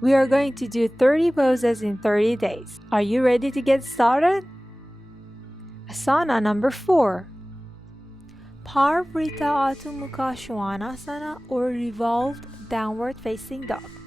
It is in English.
We are going to do 30 poses in 30 days. Are you ready to get started? Asana number 4. Parivrtta Adho Mukha Svanasana or Revolved Downward Facing Dog.